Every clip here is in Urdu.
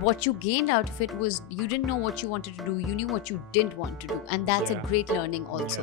what you gained out of it was you didn't know what you wanted to do, you knew what you didn't want to do, and that's a great learning also.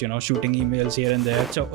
you know, shooting emails here and there. So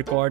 record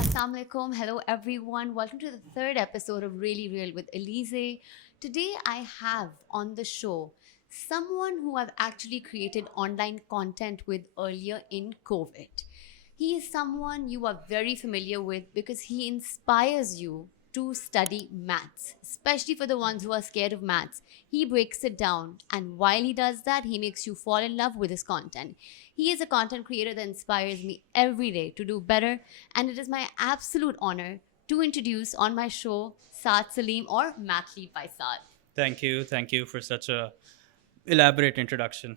Assalamualaikum. Hello everyone. Welcome to the third episode of Really Real with Alizeh. Today I have on the show someone who I've actually created online content with earlier in COVID. He is someone you are very familiar with because he inspires you to study maths, especially for the ones who are scared of maths. He breaks it down, and while he does that, he makes you fall in love with his content. He is a content creator that inspires me every day to do better, and it is my absolute honor to introduce on my show Saad Salim, or Mathlete by Saad. Thank you for such a elaborate introduction.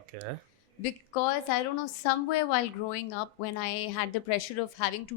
Okay. Because I don't know, somewhere while growing up, when I had the pressure of having to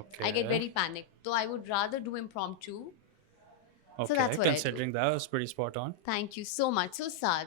Okay. I get very panicked. So I would rather do impromptu. Okay, so that's what considering that was pretty spot on. Thank you so much. So Saad,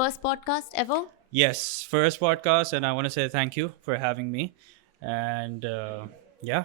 first podcast ever? Yes, first podcast, and I want to say thank you for having me. And yeah,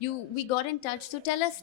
We got in touch. So tell us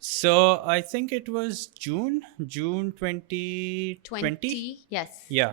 So I think it was June 2020. Yes. Yeah,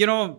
you know,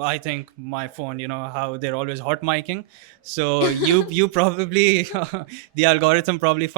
I think my phone, you know how they're always hot micing, so you probably the algorithm probably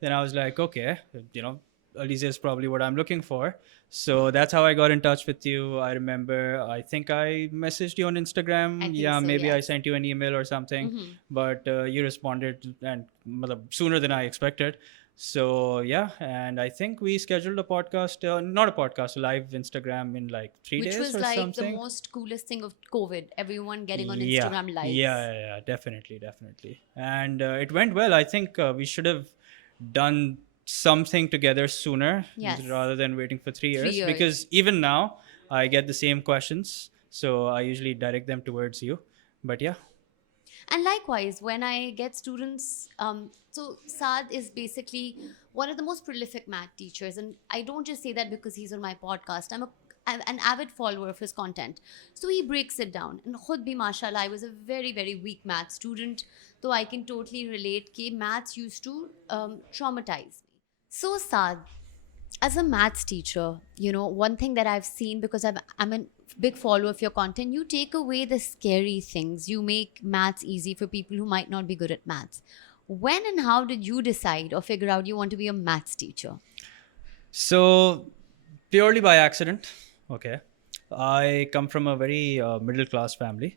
Then I was like, okay, you know, Alizeh is probably what I'm looking for. So that's how I got in touch with you. I remember, I think I messaged you on Instagram. Yeah, so, maybe yes. I sent you an email or something. But you responded and sooner than I expected. So yeah, and I think we scheduled a podcast, not a podcast, a live Instagram in like 3 days or something. Which was like something. The most coolest thing of COVID, everyone getting on Instagram live. Yeah, definitely. And it went well. I think we should have done something together sooner, yes, rather than waiting for 3 years. Because even now I get the same questions, so I usually direct them towards you. But yeah. And likewise, when I get students, so Saad is basically one of the most prolific math teachers, and I don't just say that because he's on my podcast. I'm an avid follower of his content. So he breaks it down. And khud bhi, mashallah, I was a very, very weak math student. So I can totally relate that maths used to traumatize me. So Saad, as a maths teacher, you know, one thing that I've seen, because I'm a big follower of your content, you take away the scary things. You make maths easy for people who might not be good at maths. When and how did you decide or figure out you want to be a maths teacher? So purely by accident. Okay. I come from a very middle class family.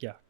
Yeah,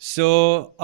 So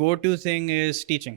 go-to thing is teaching.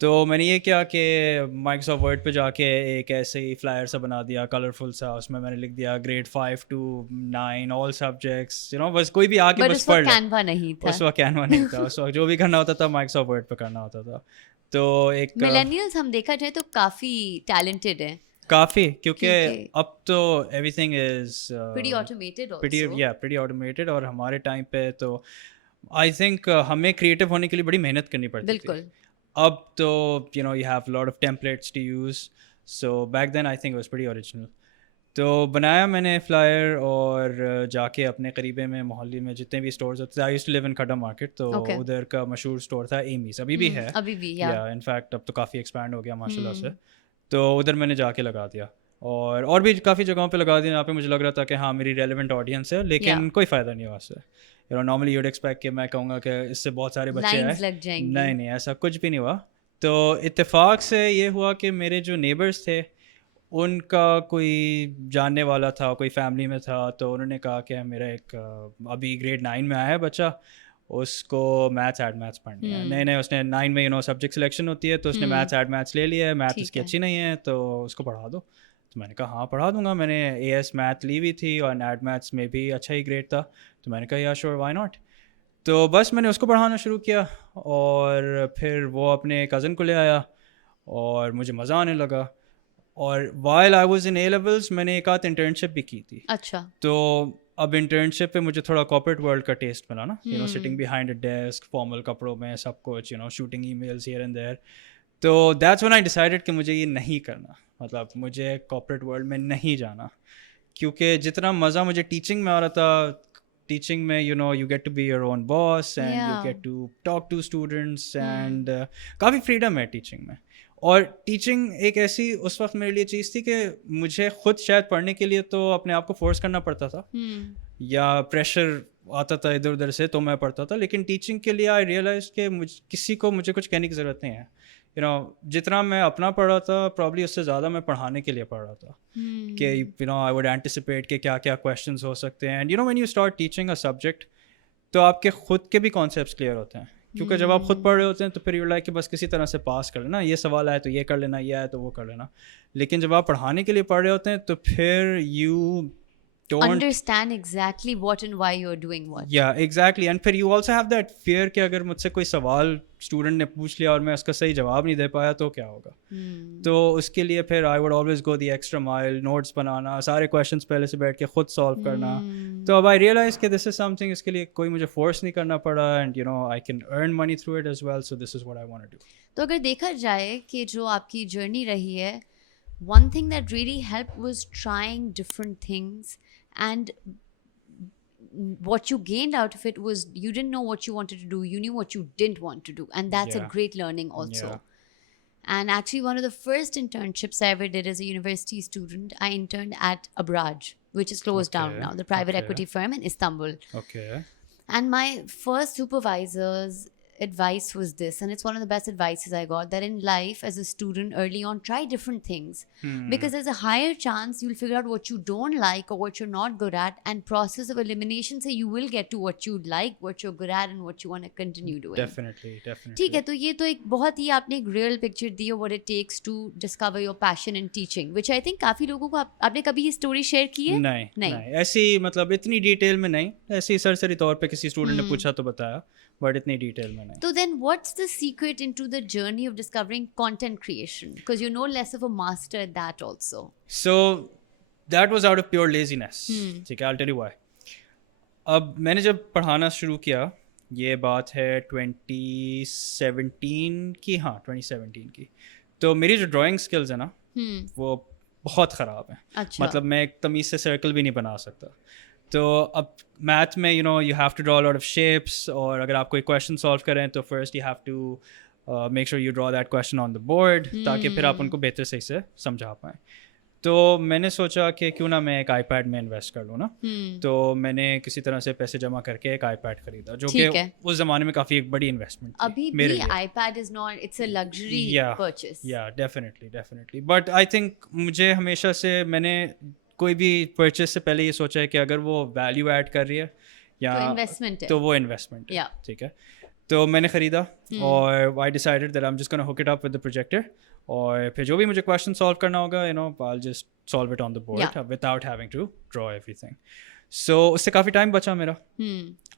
تو میں نے یہ کیا کہ مائکروسافٹ ورڈ پہ جا کے ایک ایسے ہی فلائر سا بنا دیا کلرفل سا, اس میں نے لکھ دیا گریڈ 5 to 9 آل سبجیکٹس, بس کوئی بھی آ کے بٹ بس اس پڑھ وقت لے. کینوا نہیں تھا. اس وقت کینوا نہیں تھا, اس وقت جو بھی کرنا ہوتا تھا مائکروسافٹ ورڈ پہ کرنا ہوتا تھا. تو ایک ملینیلز ہم دیکھا جائے تو کافی ٹیلنٹڈ ہیں کافی, کیونکہ اب تو every thing is pretty automated also. Pretty automated. اور ہمارے ٹائم پہ تو آئی تھنک ہمیں کریٹو ہونے کے لیے بڑی محنت کرنی پڑتی تھی. بالکل. اب تو you have lot of templates to use. So back then I think was pretty original. تو بنایا میں نے فلائر, اور جا کے اپنے قریبے میں محلے میں جتنے بھی اسٹورز ہوتے تھے, آئی یوزڈ ٹو لیو ان کھڈا مارکیٹ, تو ادھر کا مشہور اسٹور تھا ایمیز, ابھی بھی ہے, ابھی بھی یا انفیکٹ اب تو کافی ایکسپینڈ ہو گیا ماشاء اللہ سے. تو ادھر میں نے جا کے لگا دیا, اور بھی کافی جگہوں پہ لگا دیا جہاں پہ مجھے لگ رہا تھا کہ ہاں میری ریلیونٹ آڈینس ہے, لیکن کوئی فائدہ نہیں ہوا اس سے. نارملی یوڈ ایکسپیکٹ کہ میں کہوں گا کہ اس سے بہت سارے بچے آئے, نہیں ایسا کچھ بھی نہیں ہوا. تو اتفاق سے یہ ہوا کہ میرے جو نیبرس تھے ان کا کوئی جاننے والا تھا, کوئی فیملی میں تھا, تو انہوں نے کہا کہ میرا ایک ابھی گریڈ 9 میں آیا ہے بچہ, اس کو میتھس ایڈ میتھس پڑھنی ہے. نئے اس نے 9 میں سبجیکٹ سلیکشن ہوتی ہے, تو اس نے میتھس ایڈ میتھس لے لیا ہے, میتھ اس کی اچھی نہیں ہے, تو اس کو پڑھا دو. تو میں نے کہا ہاں پڑھا دوں گا. میں نے اے ایس میتھ لی ہوئی تھی اور ایڈ میتھس میں بھی اچھا ہی گریڈ تھا, تو میں نے کہا یا شیور وائی ناٹ. تو بس میں نے اس کو پڑھانا شروع کیا, اور پھر وہ اپنے کزن کو لے آیا, اور مجھے مزہ آنے لگا. اور while I was in A levels میں نے ایک آدھ انٹرنشپ بھی کی تھی. اچھا. تو اب انٹرنشپ پہ مجھے تھوڑا کارپوریٹ ورلڈ کا ٹیسٹ ملا نا, sitting behind a desk, formal کپڑوں میں سب کچھ, shooting emails here and there. تو دیٹس وین آئی ڈیسائیڈڈ کہ مجھے یہ نہیں کرنا, مطلب مجھے کارپوریٹ ورلڈ میں نہیں جانا. کیونکہ جتنا مزہ مجھے ٹیچنگ میں آ رہا تھا, ٹیچنگ میں you get to be your own boss and you get to talk to students, and کافی فریڈم ہے ٹیچنگ میں. اور ٹیچنگ ایک ایسی اس وقت میرے لیے چیز تھی کہ مجھے خود شاید پڑھنے کے لیے تو اپنے آپ کو فورس کرنا پڑتا تھا, یا پریشر آتا تھا ادھر ادھر سے تو میں پڑھتا تھا. لیکن ٹیچنگ کے لیے آئی ریئلائز کہ کسی کو مجھے کچھ کہنے کی ضرورت نہیں ہے. جتنا میں اپنا پڑھ رہا تھا پرابلی اس سے زیادہ میں پڑھانے کے لیے پڑھ رہا تھا, کہ آئی ووڈ اینٹیسپیٹ کہ کیا کیا کویشچنس ہو سکتے ہیں. And when you start teaching a subject, تو آپ کے خود کے بھی کانسیپٹس کلیئر ہوتے ہیں, کیونکہ جب آپ خود پڑھ رہے ہوتے ہیں تو پھر یو لائک کہ بس کسی طرح سے پاس کر لینا, یہ سوال آئے تو یہ کر لینا, یہ آئے تو وہ کر لینا. لیکن جب آپ پڑھانے کے لیے پڑھ رہے ہوتے ہیں تو پھر you understand exactly what and why you're doing what. Yeah, exactly. And pھر you also have that fear کہ اگر مجھ سے کوئی سوال اسٹوڈنٹ نے پوچھ لیا اور میں اس کا صحیح جواب نہیں دے پایا تو کیا ہوگا. تو اس کے لیے پھر I would always go the extra mile, notes بنانا, سارے questions پہلے سے بیٹھ کے خود سالو کرنا. تو اب I realize کہ this is something اس کے لیے کوئی مجھے فورس نہیں کرنا پڑا, and I can earn money through it as well, so this is what I want to do. تو اگر دیکھا جائے کہ جو آپ کی جرنی رہی ہے, one thing that really helped was trying different things, and what you gained out of it was you didn't know what you wanted to do, you knew what you didn't want to do, and that's a great learning also. And actually one of the first internships I ever did as a university student, I interned at Abraj, which is closed down now, the private equity firm in Istanbul. And my first supervisor's advice was this, and it's one of the best advices I got, that in life as a student early on, try different things, because there's a higher chance you'll figure out what you don't like or what you're not good at, and process of elimination say you will get to what you like, what you're good at, and what you want to continue doing. Definitely. ٹھیک ہے, تو یہ تو ایک بہت ہی آپ نے ایک ریئل پکچر دی ہے what it takes to discover your passion in teaching, which I think کافی لوگوں کو آپ نے کبھی یہ اسٹوری شیئر کی ہے؟ نہیں ایسی, مطلب اتنی ڈیٹیل میں نہیں, ایسی سرسری طور پہ کسی اسٹوڈنٹ نے پوچھا تو بتایا, بٹ اتنی ڈیٹیل میں نہیں. تو then what's the secret into the journey of discovering content creation, because you know less of a master at that also. So that was out of pure laziness. ٹھیک ہے, I'll tell you why. اب میں نے جب پڑھانا شروع کیا, یہ بات ہے 2017 کی, 2017 کی, تو میری جو ڈرائنگ اسکلز ہیں نا وہ بہت خراب ہیں. مطلب میں ایک تمیز سے سرکل بھی نہیں بنا سکتا. تو اب میتھ میں you have to draw lot of shapes, اور اگر آپ کوئی کویشچن سالو کریں تو first you have to make sure you draw that question on the board, تاکہ پھر آپ ان کو بہتر صحیح سے سمجھا پائیں. تو میں نے سوچا کہ کیوں نہ میں ایک آئی پیڈ میں انویسٹ کر لوں نا. تو میں نے کسی طرح سے پیسے جمع کر کے ایک آئی پیڈ خریدا, جو کہ اس زمانے میں کافی ایک بڑی انویسٹمنٹ تھی. ابھی بھی I paid is not, it's a luxury purchase. یا ڈیفینیٹلی. بٹ آئی تھنک مجھے ہمیشہ سے, میں نے کوئی بھی پرچیز سے پہلے یہ سوچا ہے کہ اگر وہ ویلیو ایڈ کر رہی ہے یا تو وہ انویسٹمنٹ ہے. ٹھیک ہے, تو میں نے خریدا اور I decided that I am just gonna hook it up with the projector, اور پھر جو بھی مجھے کویشچن سالو کرنا ہوگا I will just solve it on the board without having to draw ایوری تھنگ. سو اس سے کافی ٹائم بچا میرا.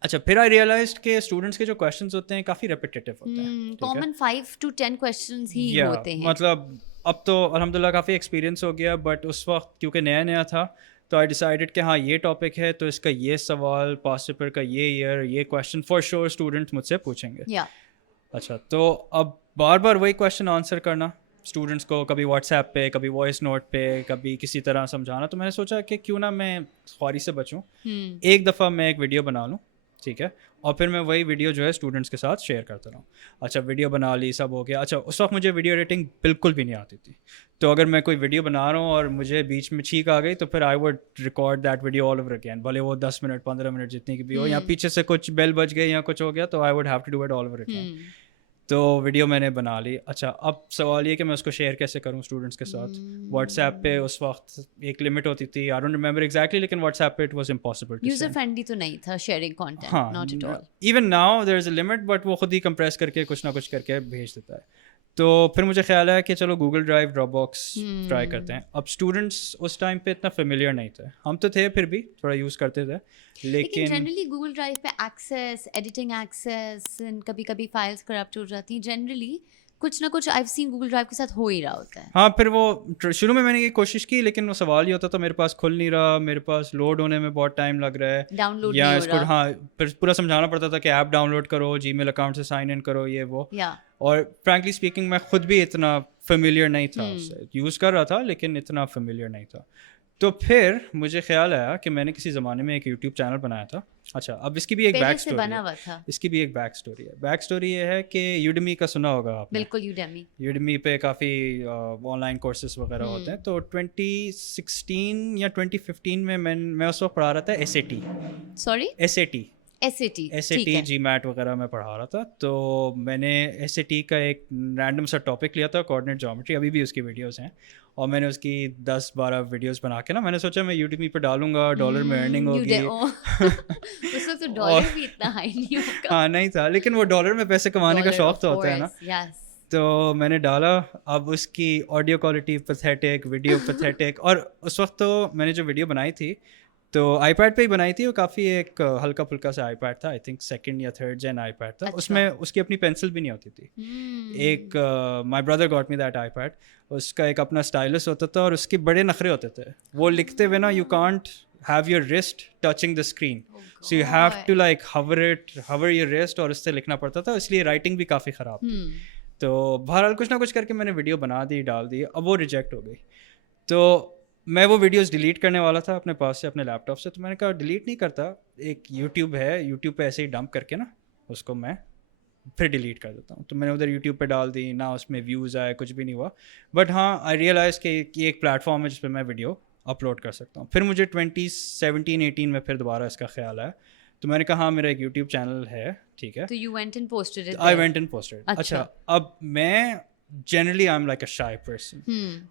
اچھا پھر آئی ریئلائزڈ کہ اسٹوڈنٹس کے جو کویشچنس ہوتے ہیں کافی ریپیٹیو ہوتے ہیں, کامن 5 to 10 questions ہی ہوتے ہیں. مطلب اب تو الحمد للہ کافی ایکسپیرینس ہو گیا, بٹ اس وقت کیونکہ نیا نیا تھا تو آئی ڈیسائڈیڈ کہ ہاں یہ ٹاپک ہے تو اس کا یہ سوال, پاسٹ پیپر کا یہ ایئر, یہ کویشچن فار شیور اسٹوڈنٹ مجھ سے پوچھیں گے. اچھا تو اب بار بار وہی کویشچن آنسر کرنا اسٹوڈنٹس کو, کبھی واٹس ایپ پہ, کبھی وائس نوٹ پہ, کبھی کسی طرح سمجھانا, تو میں نے سوچا کہ کیوں نہ میں خواری سے بچوں, ایک دفعہ میں ایک ویڈیو بنا لوں, ٹھیک ہے, اور پھر میں وہی ویڈیو جو ہے اسٹوڈنٹس کے ساتھ شیئر کرتا رہوں. اچھا ویڈیو بنا لی, سب ہو گیا. اچھا اس وقت مجھے ویڈیو ایڈیٹنگ بالکل بھی نہیں آتی تھی, تو اگر میں کوئی ویڈیو بنا رہا ہوں اور مجھے بیچ میں چھینک آ گئی تو پھر I would record that video all over again, بھلے وہ 10 منٹ 15 منٹ جتنی کی بھی ہو, یا پیچھے سے کچھ بیل بج گئی یا کچھ ہو گیا تو I would have to do it all over again. تو ویڈیو میں نے بنا لی. اچھا اب سوال یہ کہ میں اس کو شیئر کیسے کروں اسٹوڈنٹس کے ساتھ. واٹس ایپ پہ اس وقت ایک لمٹ ہوتی تھی, آئی ڈونٹ ریمبر ایگزیکٹلی, لیکن واٹس ایپ پہ it was impossible. User friendly تو نہیں تھا sharing content, not at all. Even now there is a limit, but وہ خود ہی کمپریس کر کے کچھ نہ کچھ کر کے بھیج دیتا ہے. تو پھر مجھے خیال آیا کہ چلو Google Drive, Dropbox try کرتے ہیں. اب اسٹوڈنٹس اس ٹائم پہ اتنا فیملیئر نہیں تھے, ہم تو تھے پھر بھی تھوڑا یوز کرتے تھے, لیکن جنرلی گوگل ڈرائیو پہ ایکسیس, ایڈیٹنگ ایکسیس, کبھی کبھی فائلس کرپٹ ہو جاتی ہیں, جنرلی کچھ نہ کچھ آئی سین گوگل ڈرائیو کے ساتھ ہو ہی رہا ہوتا ہے. ہاں پھر وہ شروع میں نے یہ کوشش کی, لیکن وہ سوال یہ ہوتا تھا میرے پاس کھل نہیں رہا, میرے پاس لوڈ ہونے میں بہت ٹائم لگ رہا ہے, ڈاؤن لوڈ یا اس کو ہاں پھر پورا سمجھانا پڑتا تھا کہ ایپ ڈاؤن لوڈ کرو, جی میل اکاؤنٹ سے سائن ان کرو, یہ وہ. اور فرینکلی اسپیکنگ میں خود بھی اتنا فیملیئر نہیں تھا اس سے, یوز کر رہا تھا لیکن اتنا فیملیئر نہیں تھا. تو پھر مجھے خیال آیا کہ میں نے کسی زمانے میں ایک یوٹیوب چینل بنایا تھا. اچھا اب اس کی بھی ایک بیک اسٹوری ہے, اس کی بھی ایک بیک اسٹوری ہے. بیک اسٹوری یہ ہے کہ یوڈمی کا سنا ہوگا آپ نے. بالکل, یوڈمی پہ کافی آن لائن کورسز وغیرہ ہوتے ہیں. تو 2016 یا 2015 میں میں اس وقت پڑھا رہا تھا S A T GMAT وغیرہ میں پڑھا رہا تھا. تو میں نے ایس اے ٹی کا ایک رینڈم سا ٹاپک لیا تھا, کوآرڈینیٹ جیومیٹری. ابھی بھی اس کی ویڈیوز ہیں, اور میں نے اس کی 10-12 ویڈیوز بنا کے نا میں نے سوچا میں یوٹیوب پہ ڈالوں گا, ڈالر میں ارننگ ہوگی. اس وقت تو ڈالر بھی اتنا ہائی نہیں ہوگا. ہاں نہیں تھا, لیکن وہ ڈالر میں پیسے کمانے کا شوق تو ہوتا ہے نا. تو میں نے ڈالا. اب اس کی audio quality pathetic, video pathetic, اور اس وقت تو میں نے جو ویڈیو بنائی تھی تو آئی پیڈ پہ ہی بنائی تھی, وہ کافی ایک ہلکا پھلکا سا آئی پیڈ تھا, آئی تھنک 2nd یا 3rd جن آئی پیڈ تھا. اس میں اس کی اپنی پینسل بھی نہیں ہوتی تھی. ایک my brother got me that iPad, اس کا ایک اپنا اسٹائلس ہوتا تھا, اور اس کے بڑے نخرے ہوتے تھے. وہ لکھتے ہوئے نا you can't have your wrist touching the screen, so you have to like hover your wrist, اور اس سے لکھنا پڑتا تھا, اس لیے رائٹنگ بھی کافی خراب تھی. تو بہرحال کچھ نہ کچھ کر کے میں نے ویڈیو بنا دی, ڈال دی. اب وہ ریجیکٹ ہو گئی. تو میں وہ ویڈیوز ڈیلیٹ کرنے والا تھا اپنے پاس سے, اپنے لیپ ٹاپ سے. تو میں نے کہا ڈیلیٹ نہیں کرتا, ایک یوٹیوب ہے, یوٹیوب پہ ایسے ہی ڈمپ کر کے نا اس کو میں پھر ڈیلیٹ کر دیتا ہوں. تو میں نے ادھر یوٹیوب پہ ڈال دی, نہ اس میں ویوز آئے, کچھ بھی نہیں ہوا. بٹ ہاں آئی ریئلائز کہ یہ ایک پلیٹ فارم ہے جس پہ میں ویڈیو اپلوڈ کر سکتا ہوں. پھر مجھے 2017-18 میں پھر دوبارہ اس کا خیال آیا. تو میں نے کہا ہاں میرا ایک یوٹیوب چینل ہے, ٹھیک ہے. تو you went and posted it. I went and posted. اچھا اب میں generally I'm like a shy person.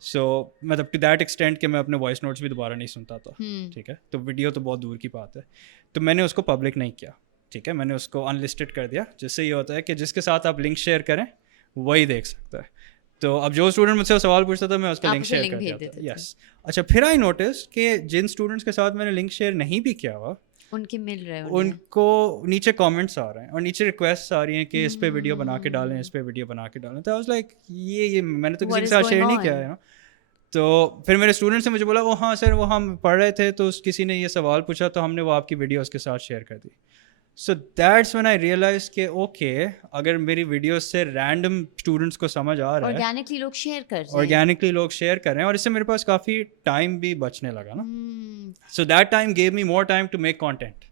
So مطلب to that extent کہ میں اپنے وائس نوٹس بھی دوبارہ نہیں سنتا تھا, ٹھیک ہے. تو ویڈیو تو بہت دور کی بات ہے. تو میں نے اس کو پبلک نہیں کیا, ٹھیک ہے. میں نے اس کو انلسٹڈ کر دیا, جس سے یہ ہوتا ہے کہ جس کے ساتھ آپ لنک شیئر کریں وہی دیکھ سکتا ہے. تو اب جو اسٹوڈنٹ مجھ سے سوال پوچھتا تھا میں اس کا لنک شیئر کر دیتا تھا. یس. اچھا پھر آئی نوٹس کہ جن اسٹوڈنٹس کے ساتھ میں نے لنک شیئر نہیں بھی کیا ہوا, ان کے مل رہے ہیں, ان کو نیچے کامنٹس آ رہے ہیں اور نیچے ریکویسٹ آ رہی ہیں کہ اس پہ ویڈیو بنا کے ڈالیں, اس پہ ویڈیو بنا کے ڈالیں. تو آئی واز لائک یہ میں نے تو کسی کے ساتھ شیئر نہیں کیا ہے. تو پھر میرے اسٹوڈنٹ سے مجھے بولا وہ ہاں سر وہ ہم پڑھ رہے تھے تو کسی نے یہ سوال پوچھا تو ہم نے وہ آپ کی ویڈیو اس کے ساتھ شیئر کر دی. So that's when I realize کہ اوکے اگر میری ویڈیوز سے رینڈم اسٹوڈنٹس کو سمجھ آ رہا ہے, آرگینکلی لوگ شیئر کر رہے ہیں, آرگینکلی لوگ شیئر کر رہے ہیں, اور اس سے میرے پاس کافی ٹائم بھی بچنے لگا نا. So that time gave me more time to make content.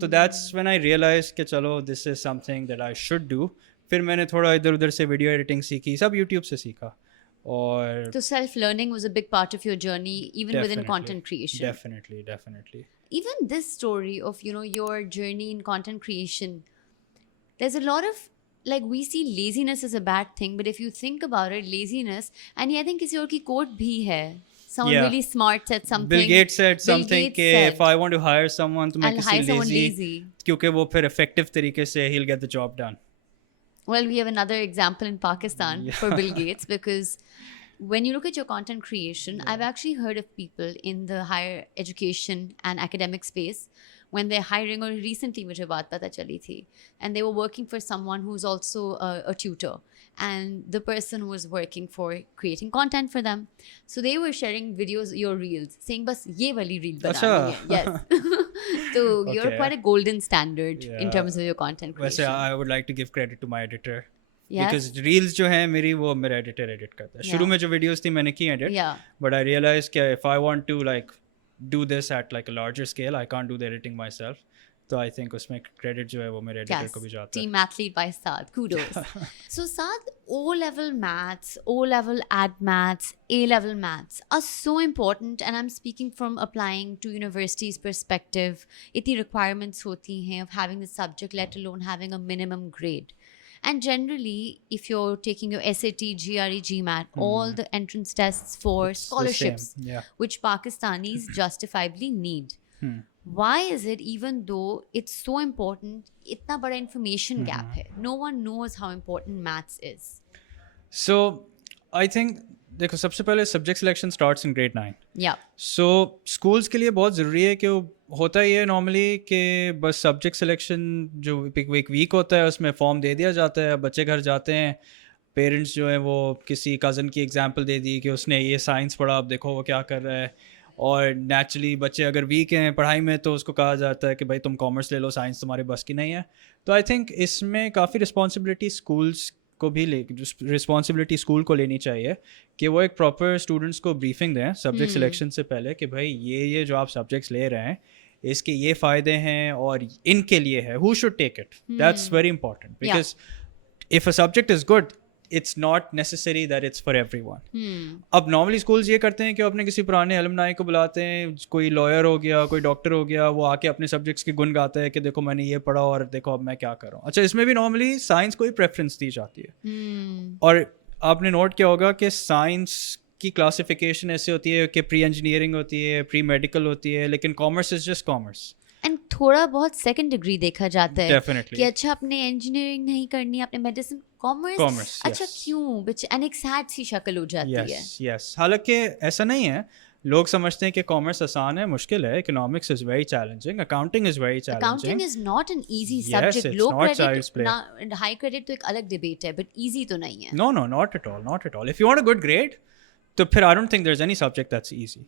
تو دیٹس وین آئی ریئلائز کہ چلو this is something that I should do. پھر میں نے تھوڑا ادھر ادھر سے ویڈیو ایڈیٹنگ سیکھی, سب یوٹیوب سے سیکھا. اور تو self learning was a big part of your journey even with in content creation. Definitely. Even this story of, you know, your journey in content creation, there's a lot of, like, we see laziness as a bad thing, but if you think about it, laziness, and I think kisi aur ki quote bhi hai, someone Yeah. really smart said something. Bill Gates said Bill something Gates کہ said, if I want to hire someone تو میں I'll کسی hire someone lazy lazy. کیونکہ وہ پھر effective طریقے سے he'll get the job done. Well, we have another example in Pakistan for Bill Gates, because when you look at your content creation, I've actually heard of people in the higher education and academic space when they're hiring, or recently مجھے بات پتہ چلی تھی, and they were working for someone who's also a tutor, and the person was working for creating content for them. So they were sharing videos, your reels, saying بس یہ والی ریل بنانی ہے. Yes. So you're quite a golden standard in terms of your content creation. ویسے I would like to give credit to my editor. Yes. Because reels جو ہیں میری وہ میرا ایڈیٹر ایڈٹ کرتا ہے. شروع میں جو ویڈیوز تھی میں نے کی ایڈٹ, بٹ آئی ریئلائز کہ if I want to like do this at like a larger scale, I can't do the editing myself. تو I think اس میں کریڈٹ جو ہے وہ میرے ایڈیٹر کو بھی جاتا ہے. Team Mathlete by Saad. Kudos. So Saad, O-level maths, O-level ad maths, A-level maths are so important, and I'm speaking from applying to university's perspective. Itni requirements hoti hain of having the subject, let alone having a minimum grade. And generally, if you're taking your SAT, GRE, GMAT, all the entrance tests for scholarships, which Pakistanis justifiably need. Why is it, even though it's so important, itna bada information gap hai? No one knows how important maths is. So I think دیکھو سب سے پہلے subject selection starts in grade 9. So schools کے لیے بہت ضروری ہے کہ ہوتا ہی ہے نارملی کہ بس سبجیکٹ سلیکشن جو ایک ویک ہوتا ہے اس میں فارم دے دیا جاتا ہے, بچے گھر جاتے ہیں, پیرنٹس جو ہیں وہ کسی کزن کی ایگزامپل دے دی کہ اس نے یہ سائنس پڑھا, اب دیکھو وہ کیا کر رہا ہے, اور نیچرلی بچے اگر ویک ہیں پڑھائی میں تو اس کو کہا جاتا ہے کہ بھائی تم کامرس لے لو, سائنس تمہارے بس کی نہیں ہے. تو آئی تھنک اس میں کافی رسپانسبلٹی اسکولس کو بھی رسپانسبلٹی اسکول کو لینی چاہیے کہ وہ ایک پراپر اسٹوڈنٹس کو بریفنگ دیں سبجیکٹ سلیکشن سے پہلے کہ بھائی یہ جو آپ سبجیکٹس لے رہے ہیں اس کے یہ فائدے ہیں اور ان کے لیے ہے, who should take it, that's very important, because if a subject is good it's not necessary that it's for everyone. اب نارملی اسکولز یہ کرتے ہیں کہ اپنے کسی پرانے المنائی کو بلاتے ہیں, کوئی لائر ہو گیا, کوئی ڈاکٹر ہو گیا, وہ آ کے اپنے سبجیکٹس کی گن گاتا ہے کہ دیکھو میں نے یہ پڑھا اور دیکھو اب میں کیا کر رہا ہوں. اچھا, اس میں بھی نارملی سائنس کو ہی پریفرنس دی جاتی ہے, اور آپ نے نوٹ کیا ہوگا کہ سائنس کی کلاسیفیکیشن ایسے ہوتی ہے کہ پری انجینئرنگ ہوتی ہے, پری میڈیکل ہوتی ہے, لیکن commerce is just commerce. And تھوڑا بہت سیکنڈ ڈگری دیکھا جاتا ہے کہ اچھا آپ نے انجینئرنگ نہیں کرنی, آپ نے میڈیسن, کامرس, اچھا کیوں, اینڈ ایک سیڈ سی شکل ہو جاتی ہے. یس, حالانکہ ایسا نہیں ہے, لوگ سمجھتے ہیں کہ کامرس آسان ہے, مشکل ہے. Economics is very challenging, accounting is very challenging. Accounting is not an easy subject. Low credit high credit تو ایک الگ ڈیبیٹ ہے, بٹ ایزی تو نہیں ہے. No not at all, not at all. If you want a good grade تو پھر I don't think there is any subject that's easy.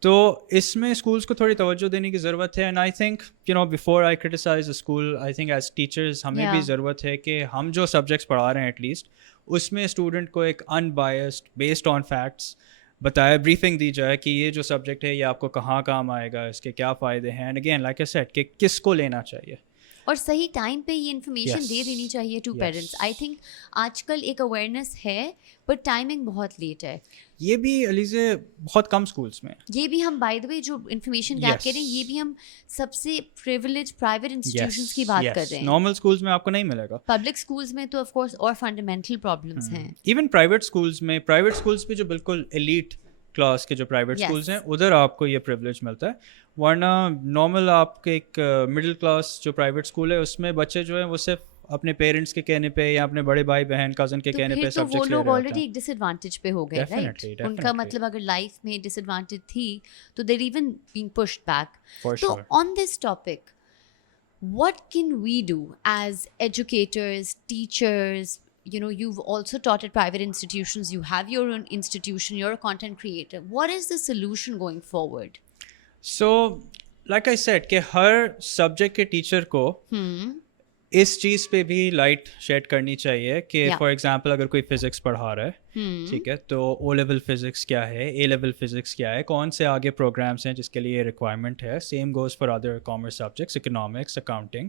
تو اس میں اسکولس کو تھوڑی توجہ دینے کی ضرورت ہے. And I think you know before I criticise school, I think as teachers ہمیں بھی ضرورت ہے کہ ہم جو سبجیکٹس پڑھا رہے ہیں ایٹ لیسٹ اس میں اسٹوڈنٹ کو ایک ان بائسڈ بیسڈ آن فیکٹس بتایا, بریفنگ دی جائے کہ یہ جو سبجیکٹ ہے یہ آپ کو کہاں کام آئے گا, اس کے کیا فائدے ہیں, and again like a set کہ کس کو لینا چاہیے, اور صحیح ٹائم پہ یہ انفارمیشن دے دینی چاہیے ٹو پیرنٹس. آئی تھنک آج کل ایک اویئرنیس ہے بٹ ٹائمنگ بہت لیٹ ہے. یہ بھی علیزہ بہت کم اسکولس میں, یہ بھی ہم بائی دا وے جو انفارمیشن گیپ کر رہے ہیں یہ بھی ہم سب سے پریویلیج پرائیویٹ انسٹیٹیوشنس کی بات کر رہے ہیں. نارمل اسکولس میں آپ کو نہیں ملے گا. پبلک اسکولس میں تو آف کورس اور فنڈامنٹل پرابلمس ہیں. ایون پرائیویٹ اسکولس میں, پرائیویٹ اسکولس بھی جو بالکل ایلیٹ کلاس کے جو پرائیویٹ اسکولس ہیں ادھر آپ کو یہ پریولیج ملتا ہے, ورنہ نارمل آپ کے ایک مڈل کلاس جو پرائیویٹ اسکول ہے اس میں بچے جو ہیں وہ صرف اپنے پیرنٹس کے کہنے پہ یا اپنے بڑے بھائی بہن کزن کے کہنے پہ سبجیکٹس لے رہے ہوتے ہیں. تو وہ لوگ آلریڈی ایک ڈس ایڈوانٹیج پہ ہو گئے, رائٹ. ان کا مطلب اگر لائف میں ڈس ایڈوانٹیج تھی تو there even being pushed back. تو on this topic what can we do as educators, teachers? You know, you've also taught at private institutions, you have your own institution, you're a content creator. What is the solution going forward? So like I said کہ ہر سبجیکٹ کے ٹیچر کو اس چیز پہ بھی لائٹ شیڈ کرنی چاہیے کہ فار ایگزامپل اگر کوئی فزکس پڑھا رہا ہے, ٹھیک ہے, تو او لیول فزکس کیا ہے, اے لیول فزکس کیا ہے, کون سے آگے پروگرامس ہیں جس کے لیے ریکوائرمنٹ ہے. Same goes for other commerce subjects, economics, accounting,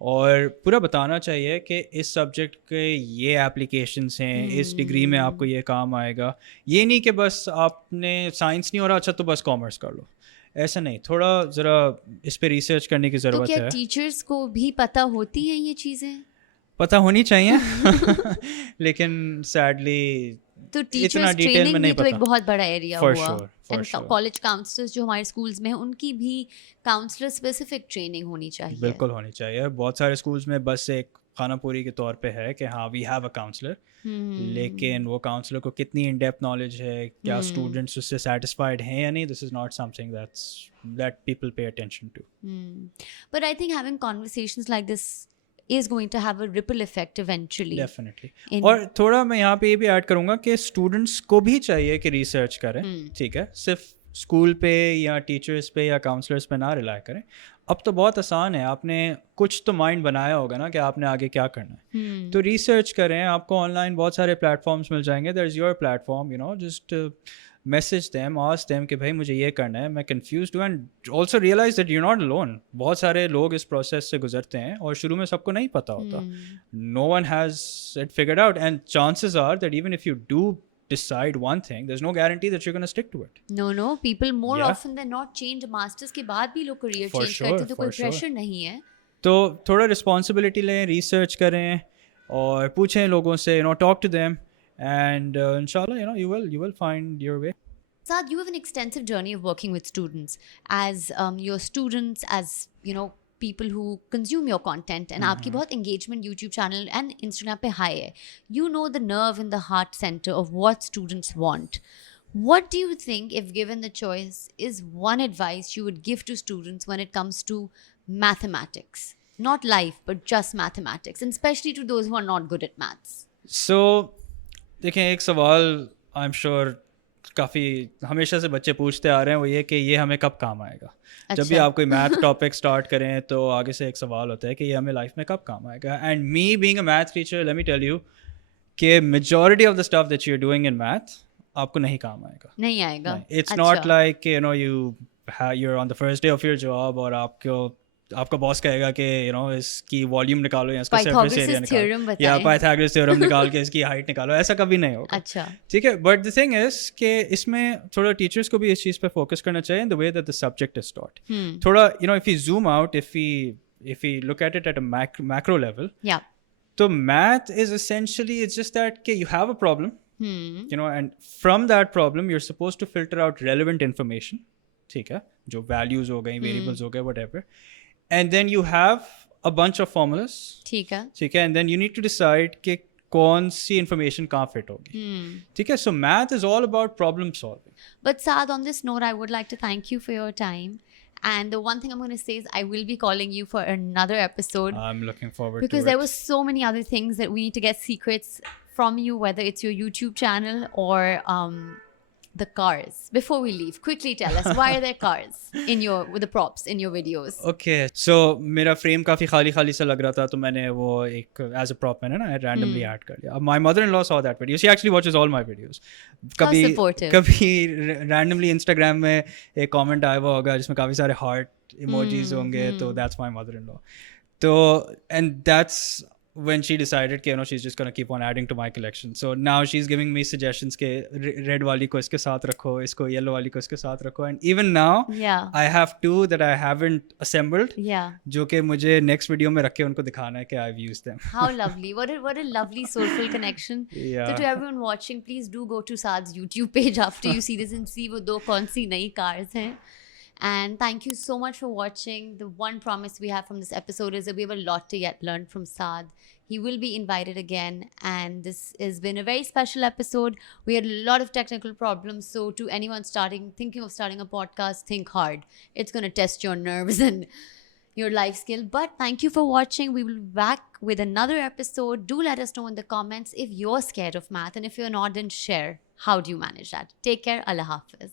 اور پورا بتانا چاہیے کہ اس سبجیکٹ کے یہ ایپلیکیشنس ہیں, اس ڈگری میں آپ کو یہ کام آئے گا. یہ نہیں کہ بس آپ نے سائنس نہیں ہو رہا اچھا تو بس کامرس کر لو, ایسا نہیں. تھوڑا ذرا اس پہ ریسرچ کرنے کی ضرورت ہے. تو کیا ٹیچرس کو بھی پتہ ہوتی ہیں یہ چیزیں؟ پتہ ہونی چاہیے لیکن سیڈلی تو اتنا ٹیچرس ڈیٹیل میں ٹریننگ نہیں بھی تو ایک پتا. بہت بڑا ایریا For ہوا. sure, for and sure. College counsellors جو ہمارے اسکولس میں ہیں ان کی بھی کاؤنسلر اسپیسیفک ٹریننگ ہونی چاہیے. بالکل ہونی چاہیے. بہت سارے اسکولس میں بس ایک خانہ پوری کے طور پہ ہے کہ ہاں وی ہیو اے کاؤنسلر, لیکن وہ کاؤنسلر کو کتنی ان ڈیپتھ نالج ہے, کیا اسٹوڈنٹس اس سے سیٹسفائڈ ہیں یا نہیں, this is not something that people pay attention to. But I think having conversations like this is going to have a ripple effect eventually. Definitely. اور تھوڑا میں یہاں پہ یہ بھی ایڈ کروں گا کہ اسٹوڈنٹس کو بھی چاہیے کہ ریسرچ کریں, ٹھیک ہے, صرف اسکول پہ یا ٹیچرس پہ یا کاؤنسلرس پہ نہ ریلائی کریں. اب تو بہت آسان ہے, آپ نے کچھ تو مائنڈ بنایا ہوگا نا کہ آپ نے آگے کیا کرنا ہے, تو ریسرچ کریں. آپ کو آن لائن بہت سارے پلیٹ فارمس مل جائیں گے, there is your platform, just message them, ask them کہ بھائی مجھے یہ کرنا ہے, میں کنفیوزڈ ہوں, and also realize that you not alone. بہت سارے لوگ اس پروسیس سے گزرتے ہیں اور شروع میں سب کو نہیں پتہ ہوتا. No one has it figured out, and chances are that even if you do decide one thing, there's no guarantee that you're going to stick to it. No, people more often than not change masters کے بعد بھی لوگ career change کرتے ہیں, تو کوئی پریشر نہیں ہے. تو تھوڑا رسپانسبلٹی لیں, ریسرچ کریں اور پوچھیں لوگوں سے, talk to them, and inshallah you will find your way. Saad, you have an extensive journey of working with students. As your students, as people who consume your content, and aapki bahut engagement YouTube channel and Instagram pe high hai. You know the nerve in the heart center of what students want. What do you think, if given the choice, is one advice you would give to students when it comes to mathematics? Not life, but just mathematics, and especially to those who are not good at maths. So دیکھیں, ایک سوال آئی ایم شیور کافی ہمیشہ سے بچے پوچھتے آ رہے ہیں, وہ یہ کہ یہ ہمیں کب کام آئے گا. جب بھی آپ کوئی میتھ ٹاپک اسٹارٹ کریں تو آگے سے ایک سوال ہوتا ہے کہ یہ ہمیں لائف میں کب کام آئے گا. And me being a math teacher, let me tell you کہ majority of the stuff that you are doing in math آپ کو نہیں کام آئے گا. نہیں آئے گا. اٹس ناٹ لائک کہ you are on the first day of your job اور آپ کا باس کہے گا کہ اس کی والیوم نکالو یا اس کا سرفیس ایریا نکالو یا پائتھاگورس تھیورم نکال کے اس کی ہائٹ نکالو, ایسا کبھی نہیں ہوگا. اچھا, ٹھیک ہے. بٹ دی تھنگ از کہ اس میں تھوڑا ٹیچرس کو بھی اس چیز پہ فوکس کرنا چاہیے, دا way that the subject is taught. تھوڑا if you zoom out, if you look at it at a macro level, تو math is essentially it's just that کہ you have a problem, and from that problem you're supposed to filter out relevant information, ٹھیک ہے, جو values ہو گئی, variables ہو گئے, whatever, and then you have a bunch of formulas, ٹھیک ہے, and then you need to decide کہ کون سی انفارمیشن کہاں فٹ ہوگی, ٹھیک ہے. So math is all about problem solving. But Saad, on this note, I would like to thank you for your time. And the one thing I'm going to say is I will be calling you for another episode. I'm looking forward to it. Because there were so many other things that we need to get secrets from you, whether it's your YouTube channel or the cars. Before we leave, quickly tell us, why are there cars with the props in your videos? Okay, so میرا فریم کافی خالی خالی سا لگ رہا تھا, تو میں نے وہ ایک ایز اے پراپ میں نے نا رینڈملی ایڈ کر لیا. My mother-in-law saw that video. She actually watches all my videos. کبھی رینڈملی انسٹاگرام میں ایک کامنٹ آیا ہوا ہوگا جس میں کافی سارے ہارٹ ایموجیز ہوں گے, تو that's my mother-in-law. تو and that's when she decided کہ she's just gonna keep on adding to my collection. So now she's giving me suggestions کہ red والی کو اس کے ساتھ رکھو, اس کو yellow والی کو اس کے ساتھ رکھو, and even now I have two that I haven't assembled, جو کہ مجھے next video میں رکھ کے ان کو دکھانا ہے کہ I've used them. How lovely. What a lovely soulful connection. So to everyone watching, please do go to Saad's YouTube page after you see this and see وہ دو کون سی نئی cars ہیں. And thank you so much for watching. The one promise we have from this episode is that we have a lot to yet learn from Saad. He will be invited again, and this has been a very special episode. We had a lot of technical problems, so to anyone thinking of starting a podcast, think hard. It's going to test your nerves and your life skill. But thank you for watching. We will be back with another episode. Do let us know in the comments if you're scared of math, and if you're not, then share. How do you manage that? Take care. Allah Hafiz.